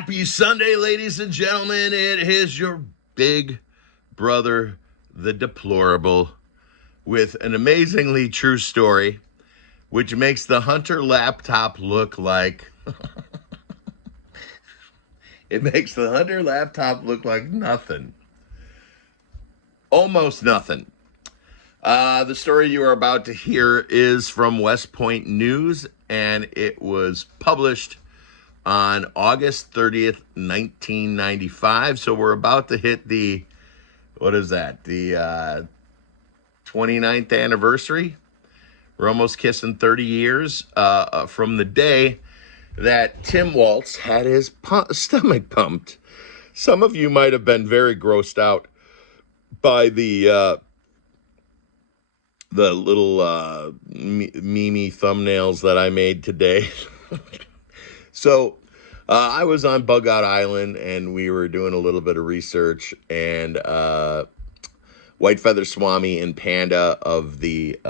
Happy Sunday, ladies and gentlemen. It is your big brother, the deplorable, with an amazingly true story, which makes the Hunter laptop look like... it makes the Hunter laptop look like nothing. Almost nothing. The story you are about to hear is from West Point News, and it was published on August 30th, 1995. So we're about to hit the, what is that? The 29th anniversary. We're almost kissing 30 years from the day that Tim Walz had his stomach pumped. Some of you might have been very grossed out by the little meme thumbnails that I made today. So I was on Bug Out Island, and we were doing a little bit of research, and White Feather Swami and Panda of the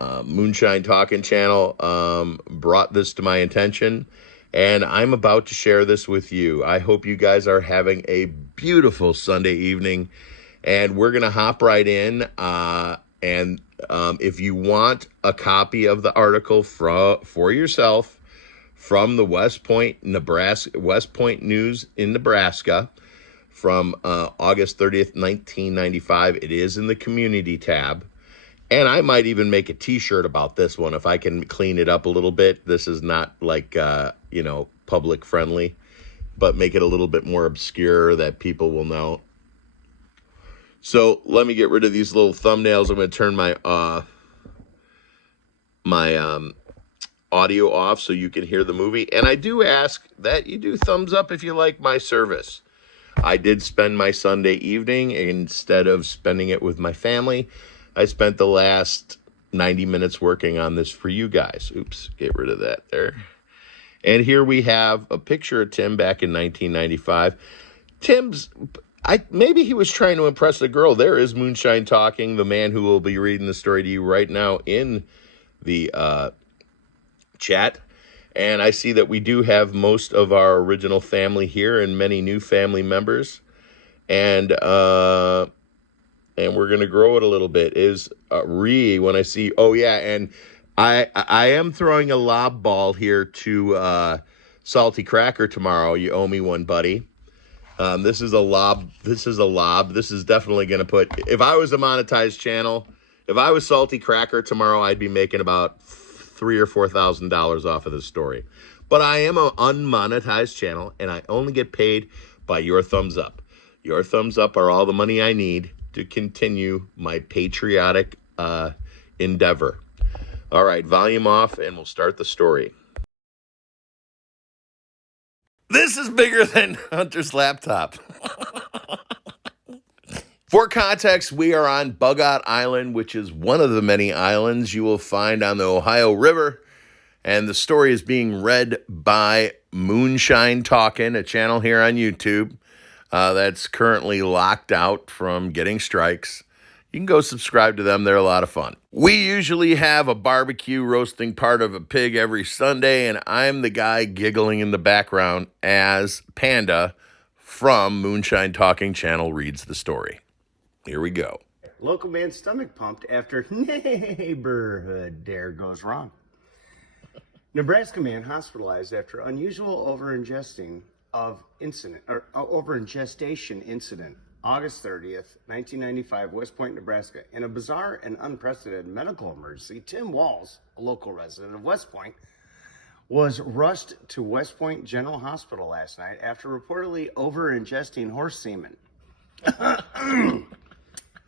Moonshine Talking channel brought this to my attention, and I'm about to share this with you. I hope you guys are having a beautiful Sunday evening, and we're going to hop right in. And if you want a copy of the article for yourself, from the West Point News in Nebraska, from August 30th, 1995. It is in the community tab. And I might even make a t-shirt about this one if I can clean it up a little bit. This is not like, public friendly, but make it a little bit more obscure that people will know. So let me get rid of these little thumbnails. I'm going to turn my audio off so you can hear the movie. And I do ask that you do thumbs up if you like my service. I did spend my Sunday evening, instead of spending it with my family, I spent the last 90 minutes working on this for you guys. Oops, get rid of that there. And here we have a picture of Tim back in 1995. Maybe he was trying to impress a girl. There is Moonshine Talking, the man who will be reading the story to you right now in the chat. And I see that we do have most of our original family here and many new family members. And we're going to grow it a little bit. Is when I see, oh yeah, and I am throwing a lob ball here to Salty Cracker tomorrow. You owe me one, buddy. This is a lob. This is definitely going to put, if I was a monetized channel, if I was Salty Cracker tomorrow, I'd be making about $3,000 or $4,000 off of this story. But I am an unmonetized channel, and I only get paid by your thumbs up. Your thumbs up are all the money I need to continue my patriotic endeavor. All right, volume off, and we'll start the story. This is bigger than Hunter's laptop. For context, we are on Bug Out Island, which is one of the many islands you will find on the Ohio River. And the story is being read by Moonshine Talking, a channel here on YouTube that's currently locked out from getting strikes. You can go subscribe to them. They're a lot of fun. We usually have a barbecue roasting part of a pig every Sunday, and I'm the guy giggling in the background as Panda from Moonshine Talking channel reads the story. Here we go. Local man's stomach pumped after neighborhood dare goes wrong. Nebraska man hospitalized after unusual overingestation incident. August 30th, 1995, West Point, Nebraska. In a bizarre and unprecedented medical emergency, Tim Walz, a local resident of West Point, was rushed to West Point General Hospital last night after reportedly over-ingesting horse semen.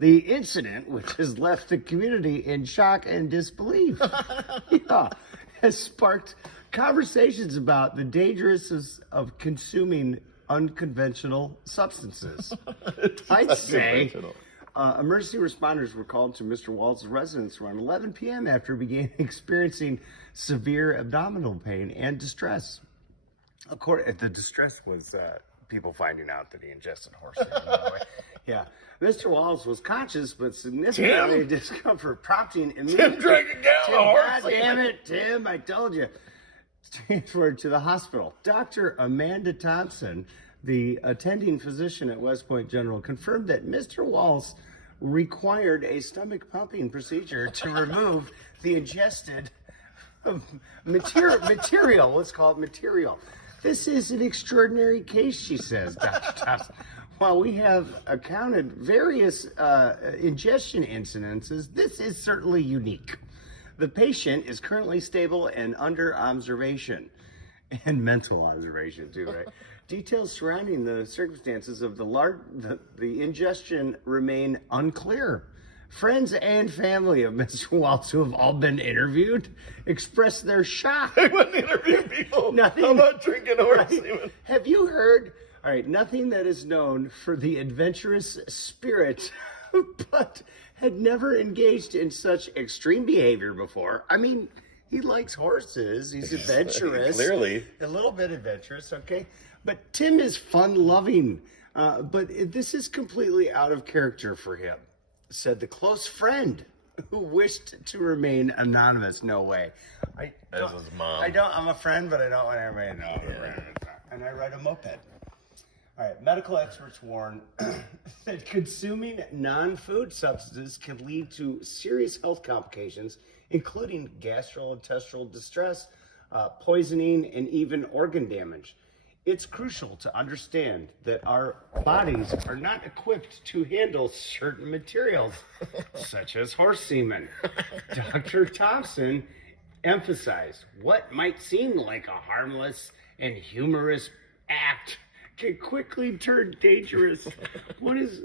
The incident, which has left the community in shock and disbelief, has sparked conversations about the dangerousness of consuming unconventional substances. I'd say emergency responders were called to Mr. Walz's residence around 11 p.m. after he began experiencing severe abdominal pain and distress. The distress was people finding out that he ingested horse semen, by the way. Yeah. Mr. Walz was conscious, but significantly discomfort, prompting immediate... Tim drank a gallon of horse semen. God damn it, Tim, I told you. transferred to the hospital. Dr. Amanda Thompson, the attending physician at West Point General, confirmed that Mr. Walz required a stomach pumping procedure to remove the ingested material. Let's call it material. This is an extraordinary case, she says, Dr. Thompson. While we have accounted various ingestion incidences, this is certainly unique. The patient is currently stable and under observation, and mental observation too, right? Details surrounding the circumstances of the ingestion remain unclear. Friends and family of Mr. Walz, who have all been interviewed, expressed their shock. I wouldn't interview people. Nothing. How about drinking horse semen? Have you heard? All right, nothing that is known for the adventurous spirit, but had never engaged in such extreme behavior before. I mean, he likes horses. He's adventurous. Clearly. A little bit adventurous, okay? But Tim is fun-loving. But this is completely out of character for him, said the close friend who wished to remain anonymous. No way. As his mom. I'm a friend, but I don't want everybody to know I'm a friend. And I ride a moped. All right, medical experts warn that consuming non-food substances can lead to serious health complications, including gastrointestinal distress, poisoning, and even organ damage. It's crucial to understand that our bodies are not equipped to handle certain materials, such as horse semen. Dr. Thompson emphasized what might seem like a harmless and humorous act can quickly turn dangerous. What is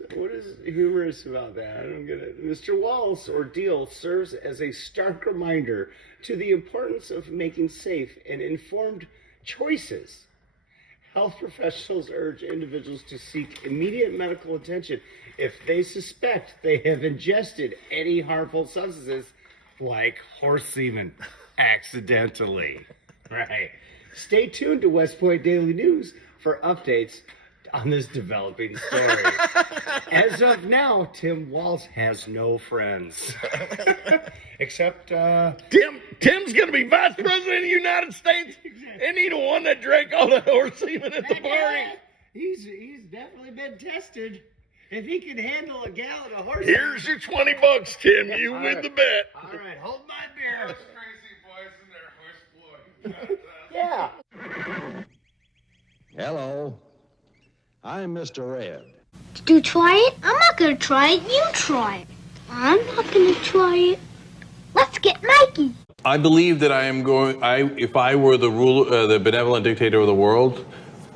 humorous about that? I don't get it. Mr. Walz's ordeal serves as a stark reminder to the importance of making safe and informed choices. Health professionals urge individuals to seek immediate medical attention if they suspect they have ingested any harmful substances like horse semen accidentally. Right. Stay tuned to West Point Daily News for updates on this developing story. As of now, Tim Walz has no friends. Except, Tim's going to be vice president of the United States, and he's the one that drank all the horse semen at the party. He's definitely been tested. If he can handle a gallon of horse Here's your $20, Tim. You win the bet. All right, hold my beer. Those crazy boys in their horse blood. Yeah. Hello, I'm Mr. Red. Did you try it? I'm not gonna try it. You try it. I'm not gonna try it. Let's get Mikey. I believe that if I were the ruler, the benevolent dictator of the world,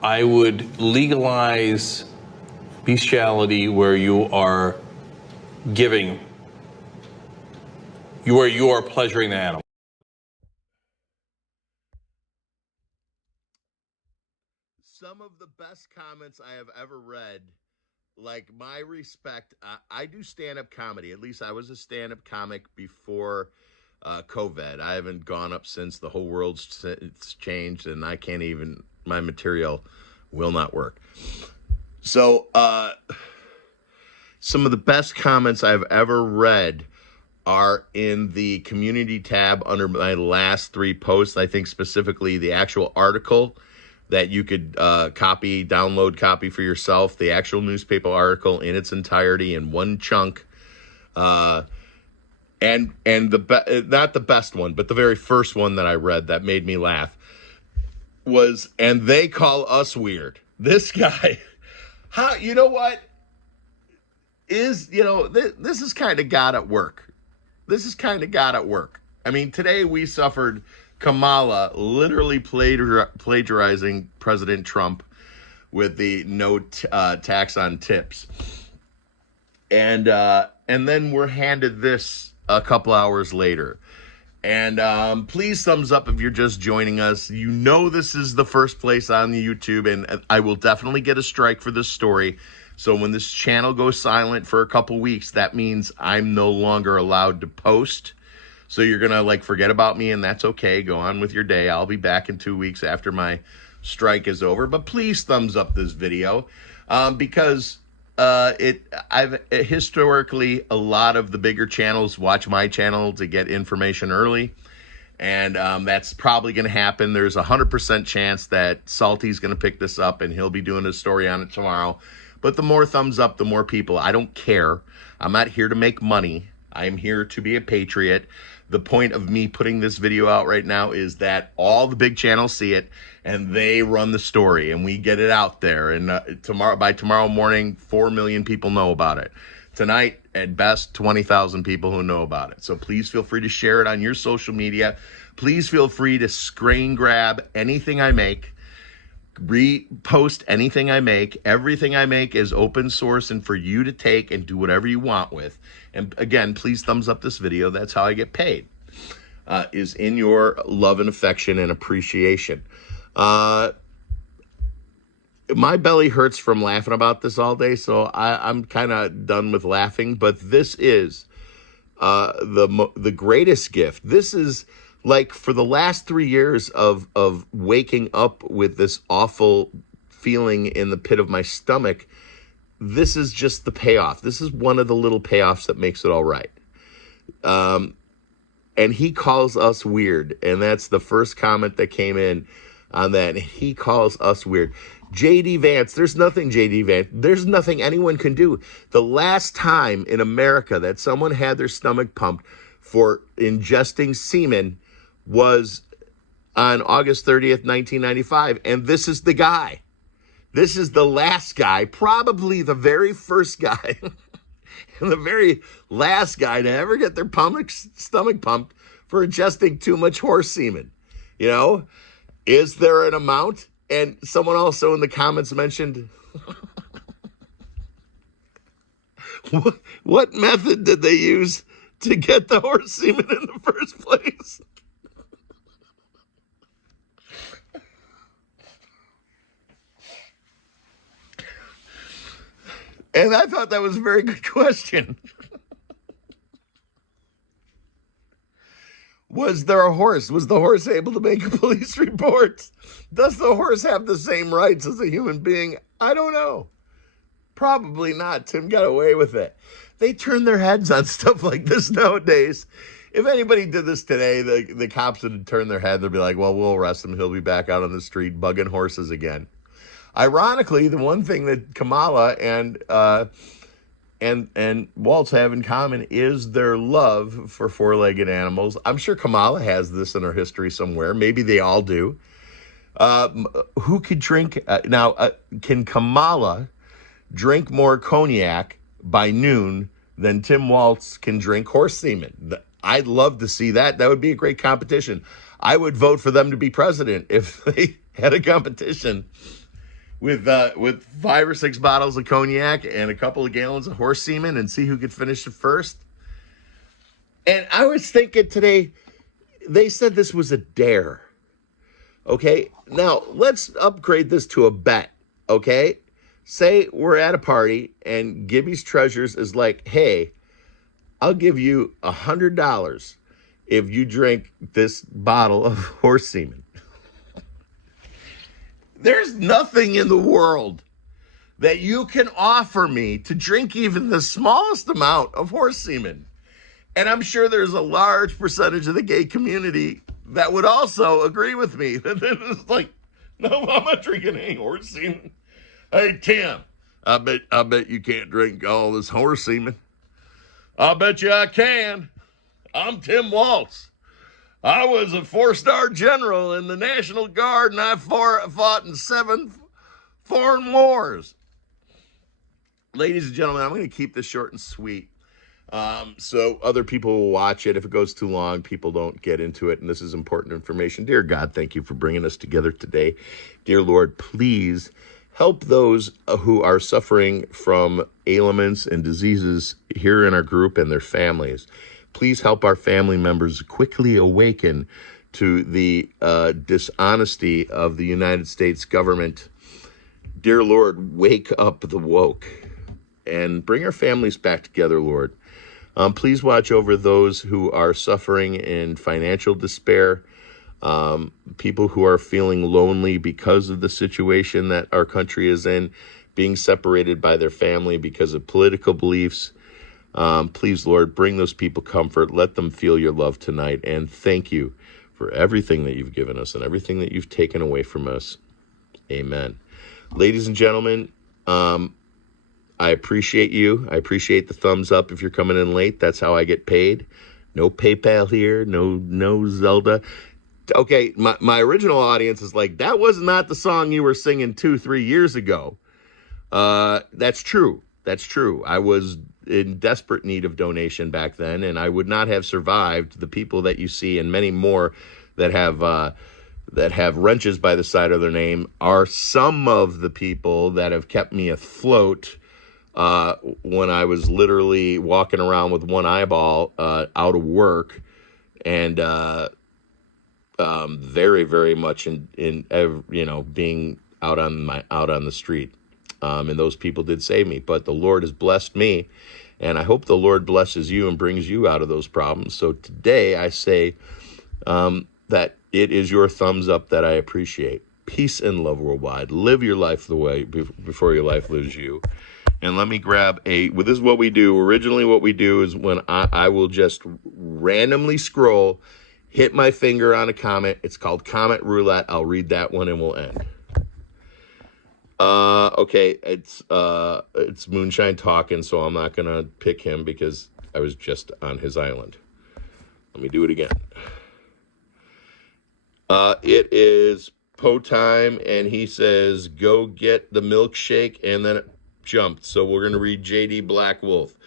I would legalize bestiality where you are giving, where you are pleasuring the animal. Some of the best comments I have ever read, like my respect. I do stand-up comedy. At least I was a stand-up comic before COVID. I haven't gone up since. The whole world's changed, and I can't even, my material will not work. So some of the best comments I've ever read are in the community tab under my last 3 posts. I think specifically the actual article that you could download copy for yourself, the actual newspaper article in its entirety in one chunk. And not the best one, but the very first one that I read that made me laugh was, and they call us weird. This guy, you know what? This is kind of God at work. This is kind of God at work. I mean, today we suffered Kamala literally plagiarizing President Trump with the no tax on tips. And then we're handed this a couple hours later. And please thumbs up if you're just joining us. You know this is the first place on the YouTube, and I will definitely get a strike for this story. So when this channel goes silent for a couple weeks, that means I'm no longer allowed to post. So you're going to forget about me, and that's okay. Go on with your day. I'll be back in 2 weeks after my strike is over. But please thumbs up this video because historically, a lot of the bigger channels watch my channel to get information early. And that's probably going to happen. There's a 100% chance that Salty's going to pick this up, and he'll be doing a story on it tomorrow. But the more thumbs up, the more people. I don't care. I'm not here to make money. I'm here to be a patriot. The point of me putting this video out right now is that all the big channels see it, and they run the story, and we get it out there. And by tomorrow morning, 4 million people know about it. Tonight, at best, 20,000 people who know about it. So please feel free to share it on your social media. Please feel free to screen grab anything I make, repost anything I make. Everything I make is open source and for you to take and do whatever you want with. And again, please thumbs up this video. That's how I get paid, is in your love and affection and appreciation. My belly hurts from laughing about this all day, so I'm kind of done with laughing. But this is the greatest gift. This is like for the last 3 years of waking up with this awful feeling in the pit of my stomach. This is just the payoff. This is one of the little payoffs that makes it all right. And he calls us weird, and that's the first comment that came in on that. He calls us weird. JD Vance, there's nothing, JD Vance. There's nothing anyone can do. The last time in America that someone had their stomach pumped for ingesting semen was on August 30th, 1995. And this is the guy. This is the last guy, probably the very first guy and the very last guy to ever get their stomach pumped for ingesting too much horse semen. You know, is there an amount? And someone also in the comments mentioned, what method did they use to get the horse semen in the first place? And I thought that was a very good question. Was there a horse? Was the horse able to make a police report? Does the horse have the same rights as a human being? I don't know. Probably not. Tim got away with it. They turn their heads on stuff like this nowadays. If anybody did this today, the cops would turn their head. They'd be like, well, we'll arrest him. He'll be back out on the street bugging horses again. Ironically, the one thing that Kamala and Walz have in common is their love for four-legged animals. I'm sure Kamala has this in her history somewhere. Maybe they all do. Who could drink? Can Kamala drink more cognac by noon than Tim Walz can drink horse semen? I'd love to see that. That would be a great competition. I would vote for them to be president if they had a competition with 5 or 6 bottles of cognac and a couple of gallons of horse semen and see who could finish it first. And I was thinking today, they said this was a dare. Okay, now let's upgrade this to a bet. Okay, say we're at a party and Gibby's Treasures is like, hey, I'll give you $100 if you drink this bottle of horse semen. There's nothing in the world that you can offer me to drink even the smallest amount of horse semen. And I'm sure there's a large percentage of the gay community that would also agree with me. That it's like, no, I'm not drinking any horse semen. Hey, Tim, I bet you can't drink all this horse semen. I bet you I can. I'm Tim Walz. I was a 4-star general in the National Guard, and I fought in 7 foreign wars. Ladies and gentlemen, I'm going to keep this short and sweet so other people will watch it. If it goes too long, people don't get into it, and this is important information. Dear God, thank you for bringing us together today. Dear Lord, please help those who are suffering from ailments and diseases here in our group and their families. Please help our family members quickly awaken to the dishonesty of the United States government. Dear Lord, wake up the woke and bring our families back together, Lord. Please watch over those who are suffering in financial despair, people who are feeling lonely because of the situation that our country is in, being separated by their family because of political beliefs. Please, Lord, bring those people comfort. Let them feel your love tonight. And thank you for everything that you've given us and everything that you've taken away from us. Amen. Ladies and gentlemen, I appreciate you. I appreciate the thumbs up if you're coming in late. That's how I get paid. No PayPal here. No Zelda. Okay, my original audience is like, that was not the song you were singing 2-3 years ago. That's true. That's true. I was in desperate need of donation back then, and I would not have survived. The people that you see and many more that have wrenches by the side of their name are some of the people that have kept me afloat when I was literally walking around with one eyeball out of work, and very, very much in being out on the street. And those people did save me, but the Lord has blessed me, and I hope the Lord blesses you and brings you out of those problems. So today I say that it is your thumbs up that I appreciate. Peace and love worldwide. Live your life the way before your life lives you. And let me grab this is what we do. Originally what we do is when I will just randomly scroll, hit my finger on a comment. It's called Comment Roulette. I'll read that one and we'll end. Okay, it's Moonshine talking, so I'm not gonna pick him because I was just on his island. Let me do it again. It is Poe time, and he says, go get the milkshake, and then it jumped. So we're gonna read JD Black Wolf.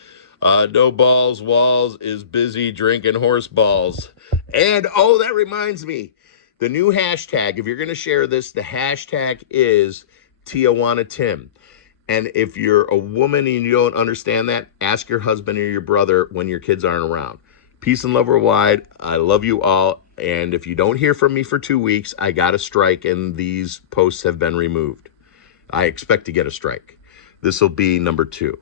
No balls, Walz is busy drinking horse balls. And that reminds me, the new hashtag, if you're gonna share this, the hashtag is Tijuana Tim. And if you're a woman and you don't understand that, ask your husband or your brother when your kids aren't around. Peace and love worldwide. I love you all. And if you don't hear from me for 2 weeks, I got a strike and these posts have been removed. I expect to get a strike. This will be number 2.